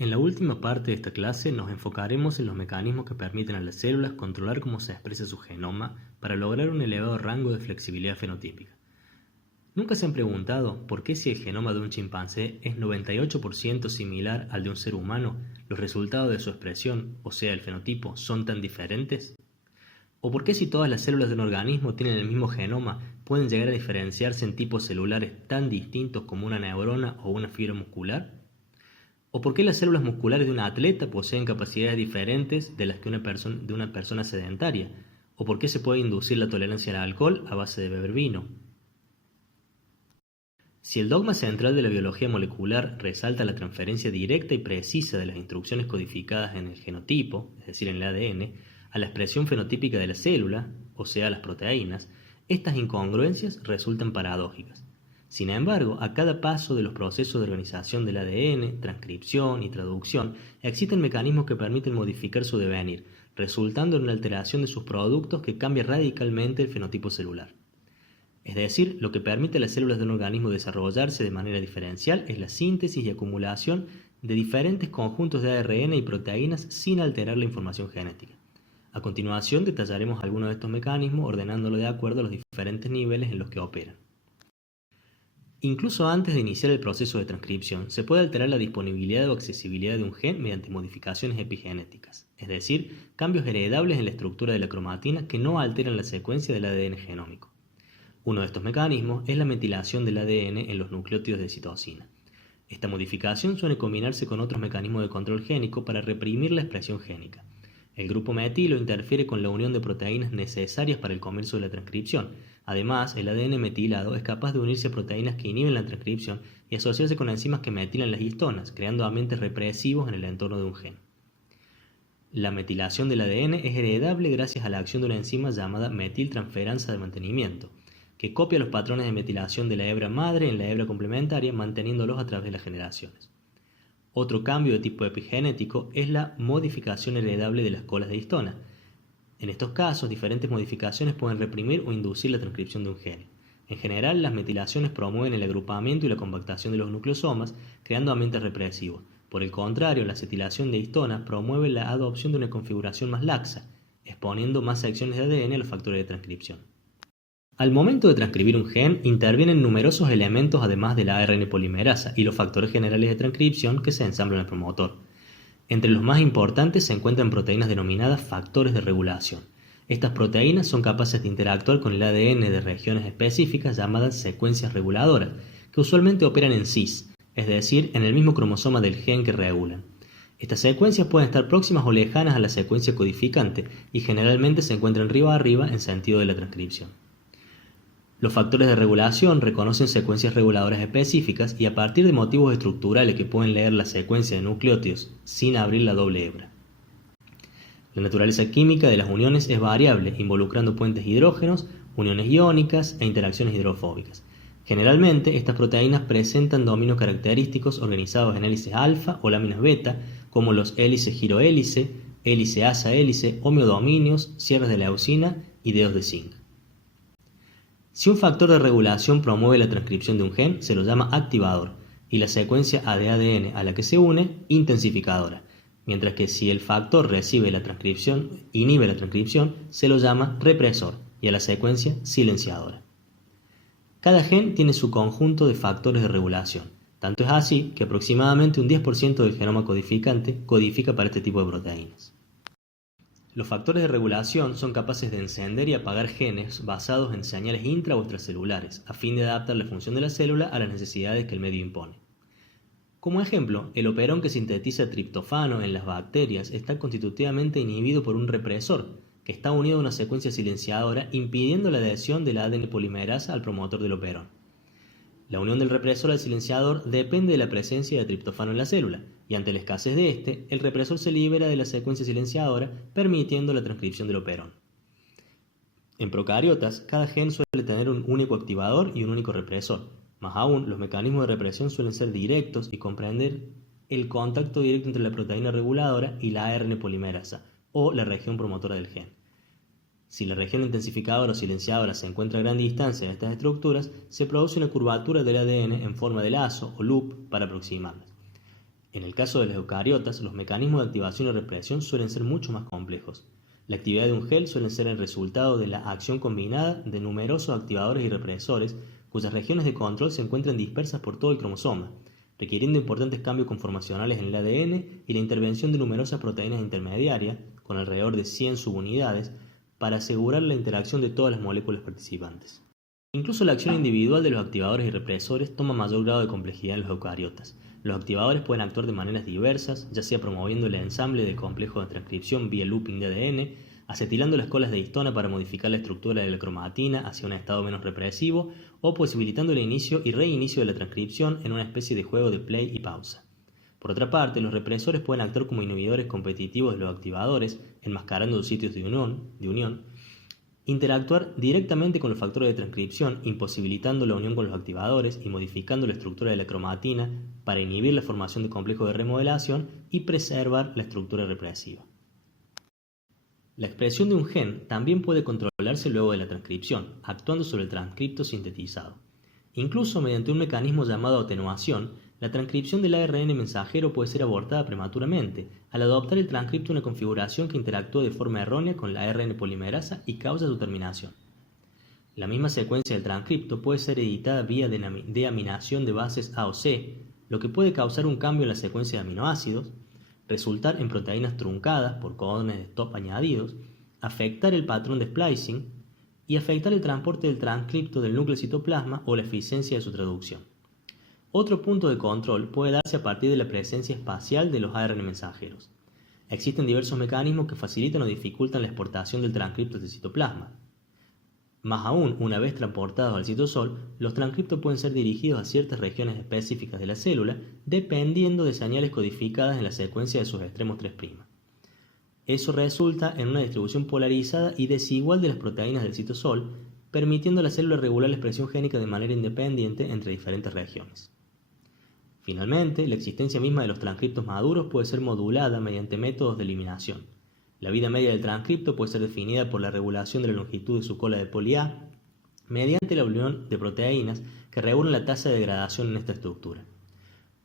En la última parte de esta clase nos enfocaremos en los mecanismos que permiten a las células controlar cómo se expresa su genoma para lograr un elevado rango de flexibilidad fenotípica. ¿Nunca se han preguntado por qué si el genoma de un chimpancé es 98% similar al de un ser humano, los resultados de su expresión, o sea el fenotipo, son tan diferentes? ¿O por qué si todas las células de un organismo tienen el mismo genoma, pueden llegar a diferenciarse en tipos celulares tan distintos como una neurona o una fibra muscular? ¿O por qué las células musculares de un atleta poseen capacidades diferentes de las que de una persona sedentaria? ¿O por qué se puede inducir la tolerancia al alcohol a base de beber vino? Si el dogma central de la biología molecular resalta la transferencia directa y precisa de las instrucciones codificadas en el genotipo, es decir, en el ADN, a la expresión fenotípica de la célula, o sea, a las proteínas, estas incongruencias resultan paradójicas. Sin embargo, a cada paso de los procesos de organización del ADN, transcripción y traducción, existen mecanismos que permiten modificar su devenir, resultando en una alteración de sus productos que cambia radicalmente el fenotipo celular. Es decir, lo que permite a las células de un organismo desarrollarse de manera diferencial es la síntesis y acumulación de diferentes conjuntos de ARN y proteínas sin alterar la información genética. A continuación detallaremos algunos de estos mecanismos ordenándolo de acuerdo a los diferentes niveles en los que operan. Incluso antes de iniciar el proceso de transcripción, se puede alterar la disponibilidad o accesibilidad de un gen mediante modificaciones epigenéticas, es decir, cambios heredables en la estructura de la cromatina que no alteran la secuencia del ADN genómico. Uno de estos mecanismos es la metilación del ADN en los nucleótidos de citosina. Esta modificación suele combinarse con otros mecanismos de control génico para reprimir la expresión génica. El grupo metilo interfiere con la unión de proteínas necesarias para el comienzo de la transcripción. Además, el ADN metilado es capaz de unirse a proteínas que inhiben la transcripción y asociarse con enzimas que metilan las histonas, creando ambientes represivos en el entorno de un gen. La metilación del ADN es heredable gracias a la acción de una enzima llamada metiltransferasa de mantenimiento, que copia los patrones de metilación de la hebra madre en la hebra complementaria, manteniéndolos a través de las generaciones. Otro cambio de tipo epigenético es la modificación heredable de las colas de histona. En estos casos, diferentes modificaciones pueden reprimir o inducir la transcripción de un gen. En general, las metilaciones promueven el agrupamiento y la compactación de los nucleosomas, creando ambientes represivos. Por el contrario, la acetilación de histona promueve la adopción de una configuración más laxa, exponiendo más secciones de ADN a los factores de transcripción. Al momento de transcribir un gen, intervienen numerosos elementos además de la ARN polimerasa y los factores generales de transcripción que se ensamblan al promotor. Entre los más importantes se encuentran proteínas denominadas factores de regulación. Estas proteínas son capaces de interactuar con el ADN de regiones específicas llamadas secuencias reguladoras, que usualmente operan en cis, es decir, en el mismo cromosoma del gen que regulan. Estas secuencias pueden estar próximas o lejanas a la secuencia codificante y generalmente se encuentran riba a arriba en sentido de la transcripción. Los factores de regulación reconocen secuencias reguladoras específicas y a partir de motivos estructurales que pueden leer la secuencia de nucleótidos sin abrir la doble hebra. La naturaleza química de las uniones es variable, involucrando puentes hidrógenos, uniones iónicas e interacciones hidrofóbicas. Generalmente, estas proteínas presentan dominios característicos organizados en hélices alfa o láminas beta, como los hélice giro-hélice, hélice asa-hélice, homeodominios, cierres de leucina y dedos de zinc. Si un factor de regulación promueve la transcripción de un gen, se lo llama activador, y la secuencia de ADN a la que se une, intensificadora, mientras que si el factor inhibe la transcripción, se lo llama represor, y a la secuencia silenciadora. Cada gen tiene su conjunto de factores de regulación, tanto es así que aproximadamente un 10% del genoma codificante codifica para este tipo de proteínas. Los factores de regulación son capaces de encender y apagar genes basados en señales intra o extracelulares, a fin de adaptar la función de la célula a las necesidades que el medio impone. Como ejemplo, el operón que sintetiza triptofano en las bacterias está constitutivamente inhibido por un represor, que está unido a una secuencia silenciadora impidiendo la adhesión de la ADN polimerasa al promotor del operón. La unión del represor al silenciador depende de la presencia de triptofano en la célula, y ante la escasez de este, el represor se libera de la secuencia silenciadora, permitiendo la transcripción del operón. En procariotas, cada gen suele tener un único activador y un único represor. Más aún, los mecanismos de represión suelen ser directos y comprender el contacto directo entre la proteína reguladora y la ARN polimerasa, o la región promotora del gen. Si la región intensificadora o silenciadora se encuentra a gran distancia de estas estructuras, se produce una curvatura del ADN en forma de lazo o loop para aproximarlas. En el caso de las eucariotas, los mecanismos de activación y represión suelen ser mucho más complejos. La actividad de un gel suele ser el resultado de la acción combinada de numerosos activadores y represores cuyas regiones de control se encuentran dispersas por todo el cromosoma, requiriendo importantes cambios conformacionales en el ADN y la intervención de numerosas proteínas intermediarias, con alrededor de 100 subunidades, para asegurar la interacción de todas las moléculas participantes. Incluso la acción individual de los activadores y represores toma mayor grado de complejidad en los eucariotas. Los activadores pueden actuar de maneras diversas, ya sea promoviendo el ensamble de complejos de transcripción vía looping de ADN, acetilando las colas de histona para modificar la estructura de la cromatina hacia un estado menos represivo, o posibilitando el inicio y reinicio de la transcripción en una especie de juego de play y pausa. Por otra parte, los represores pueden actuar como inhibidores competitivos de los activadores, enmascarando sus sitios de unión, interactuar directamente con los factores de transcripción, imposibilitando la unión con los activadores y modificando la estructura de la cromatina para inhibir la formación de complejos de remodelación y preservar la estructura represiva. La expresión de un gen también puede controlarse luego de la transcripción, actuando sobre el transcripto sintetizado. Incluso mediante un mecanismo llamado atenuación, la transcripción del ARN mensajero puede ser abortada prematuramente al adoptar el transcripto una configuración que interactúa de forma errónea con la ARN polimerasa y causa su terminación. La misma secuencia del transcripto puede ser editada vía deaminación de bases A o C, lo que puede causar un cambio en la secuencia de aminoácidos, resultar en proteínas truncadas por codones de stop añadidos, afectar el patrón de splicing y afectar el transporte del transcripto del núcleo citoplasma o la eficiencia de su traducción. Otro punto de control puede darse a partir de la presencia espacial de los ARN mensajeros. Existen diversos mecanismos que facilitan o dificultan la exportación del transcripto del citoplasma. Más aún, una vez transportados al citosol, los transcriptos pueden ser dirigidos a ciertas regiones específicas de la célula, dependiendo de señales codificadas en la secuencia de sus extremos 3'. Eso resulta en una distribución polarizada y desigual de las proteínas del citosol, permitiendo a la célula regular la expresión génica de manera independiente entre diferentes regiones. Finalmente, la existencia misma de los transcriptos maduros puede ser modulada mediante métodos de eliminación. La vida media del transcripto puede ser definida por la regulación de la longitud de su cola de poli A mediante la unión de proteínas que regulan la tasa de degradación en esta estructura.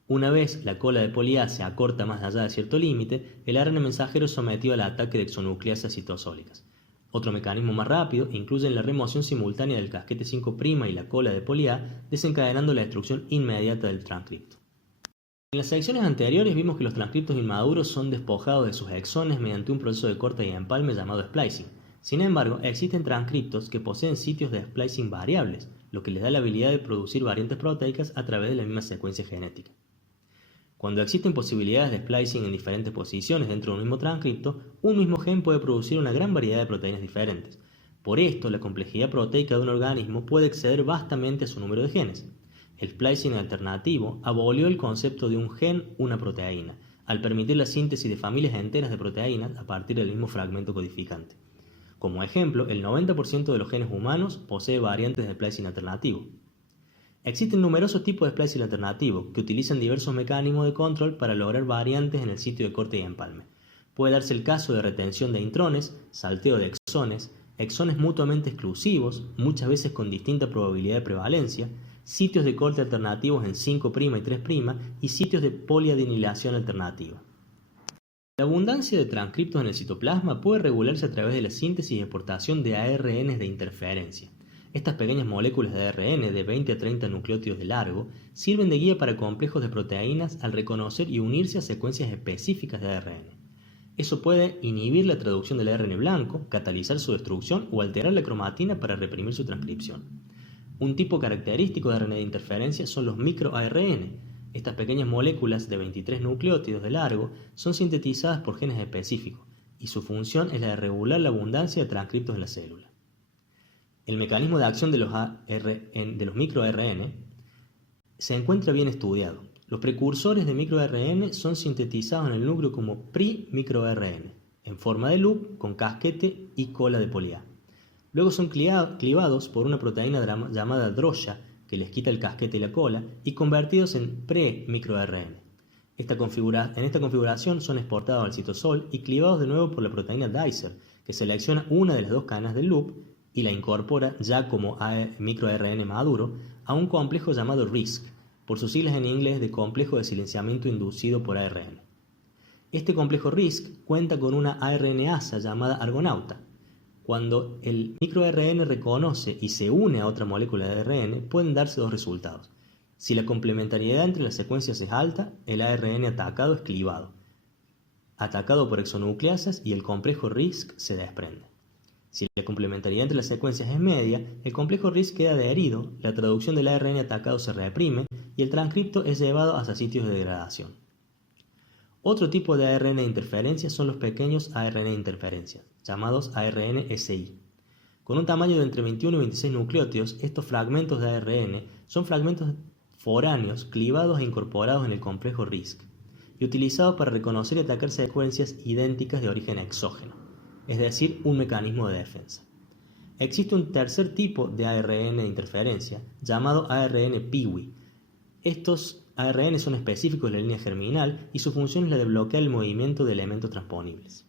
Una vez la cola de poli A se acorta más allá de cierto límite, el ARN mensajero es sometido al ataque de exonucleasas citosólicas. Otro mecanismo más rápido incluye la remoción simultánea del casquete 5' y la cola de poli A, desencadenando la destrucción inmediata del transcripto. En las secciones anteriores vimos que los transcriptos inmaduros son despojados de sus exones mediante un proceso de corte y empalme llamado splicing. Sin embargo, existen transcriptos que poseen sitios de splicing variables, lo que les da la habilidad de producir variantes proteicas a través de la misma secuencia genética. Cuando existen posibilidades de splicing en diferentes posiciones dentro de un mismo transcripto, un mismo gen puede producir una gran variedad de proteínas diferentes. Por esto, la complejidad proteica de un organismo puede exceder vastamente a su número de genes. El splicing alternativo abolió el concepto de un gen, una proteína, al permitir la síntesis de familias enteras de proteínas a partir del mismo fragmento codificante. Como ejemplo, el 90% de los genes humanos posee variantes de splicing alternativo. Existen numerosos tipos de splicing alternativo que utilizan diversos mecanismos de control para lograr variantes en el sitio de corte y empalme. Puede darse el caso de retención de intrones, salteo de exones mutuamente exclusivos, muchas veces con distinta probabilidad de prevalencia, sitios de corte alternativos en 5' y 3' y sitios de poliadinilación alternativa. La abundancia de transcriptos en el citoplasma puede regularse a través de la síntesis y exportación de ARNs de interferencia. Estas pequeñas moléculas de ARN de 20 a 30 nucleótidos de largo sirven de guía para complejos de proteínas al reconocer y unirse a secuencias específicas de ARN. Eso puede inhibir la traducción del ARN blanco, catalizar su destrucción o alterar la cromatina para reprimir su transcripción. Un tipo característico de ARN de interferencia son los microARN. Estas pequeñas moléculas de 23 nucleótidos de largo son sintetizadas por genes específicos y su función es la de regular la abundancia de transcriptos en la célula. El mecanismo de acción de los microARN se encuentra bien estudiado. Los precursores de microARN son sintetizados en el núcleo como pri-microARN, en forma de loop con casquete y cola de poli A. Luego son clivados por una proteína llamada droya que les quita el casquete y la cola y convertidos en pre-microARN. En esta configuración son exportados al citosol y clivados de nuevo por la proteína dicer, que selecciona una de las dos cadenas del loop y la incorpora ya como microARN maduro a un complejo llamado RISC, por sus siglas en inglés de complejo de silenciamiento inducido por ARN. Este complejo RISC cuenta con una ARNasa llamada Argonauta. Cuando el microARN reconoce y se une a otra molécula de ARN, pueden darse dos resultados. Si la complementariedad entre las secuencias es alta, el ARN atacado es clivado, atacado por exonucleasas, y el complejo RISC se desprende. Si la complementariedad entre las secuencias es media, el complejo RISC queda adherido, la traducción del ARN atacado se reprime y el transcripto es llevado hacia sitios de degradación. Otro tipo de ARN de interferencia son los pequeños ARN de interferencia, llamados ARN-SI. Con un tamaño de entre 21 y 26 nucleótidos, estos fragmentos de ARN son fragmentos foráneos clivados e incorporados en el complejo RISC y utilizados para reconocer y atacar secuencias idénticas de origen exógeno, es decir, un mecanismo de defensa. Existe un tercer tipo de ARN de interferencia llamado ARN-PIWI. Estos ARN son específicos de la línea germinal y su función es la de bloquear el movimiento de elementos transponibles.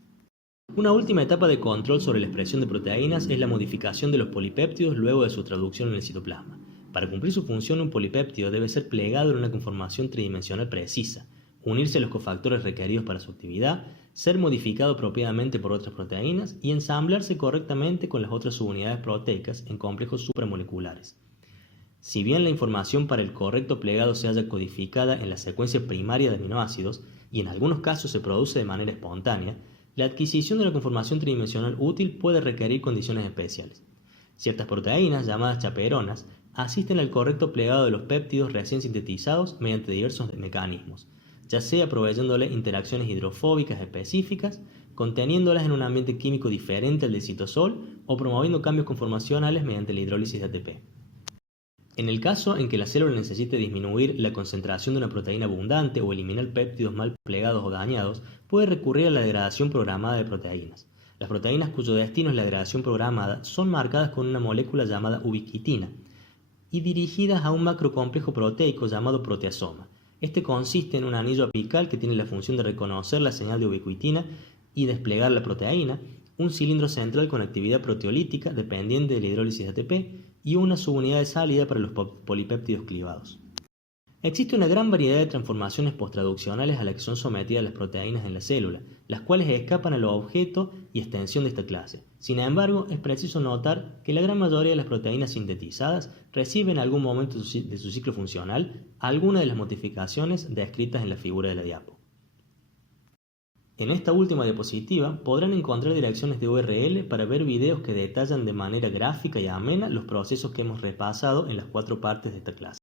Una última etapa de control sobre la expresión de proteínas es la modificación de los polipéptidos luego de su traducción en el citoplasma. Para cumplir su función, un polipéptido debe ser plegado en una conformación tridimensional precisa, unirse a los cofactores requeridos para su actividad, ser modificado apropiadamente por otras proteínas y ensamblarse correctamente con las otras subunidades proteicas en complejos supramoleculares. Si bien la información para el correcto plegado se halla codificada en la secuencia primaria de aminoácidos y en algunos casos se produce de manera espontánea, la adquisición de la conformación tridimensional útil puede requerir condiciones especiales. Ciertas proteínas, llamadas chaperonas, asisten al correcto plegado de los péptidos recién sintetizados mediante diversos mecanismos, ya sea proveyéndole interacciones hidrofóbicas específicas, conteniéndolas en un ambiente químico diferente al del citosol o promoviendo cambios conformacionales mediante la hidrólisis de ATP. En el caso en que la célula necesite disminuir la concentración de una proteína abundante o eliminar péptidos mal plegados o dañados, puede recurrir a la degradación programada de proteínas. Las proteínas cuyo destino es la degradación programada son marcadas con una molécula llamada ubiquitina y dirigidas a un macrocomplejo proteico llamado proteasoma. Este consiste en un anillo apical que tiene la función de reconocer la señal de ubiquitina y desplegar la proteína, un cilindro central con actividad proteolítica dependiente de la hidrólisis de ATP y una subunidad de salida para los polipéptidos clivados. Existe una gran variedad de transformaciones posttraduccionales a las que son sometidas las proteínas en la célula, las cuales escapan a los objetos y extensión de esta clase. Sin embargo, es preciso notar que la gran mayoría de las proteínas sintetizadas reciben en algún momento de su ciclo funcional alguna de las modificaciones descritas en la figura de la diapo. En esta última diapositiva podrán encontrar direcciones de URL para ver videos que detallan de manera gráfica y amena los procesos que hemos repasado en las 4 partes de esta clase.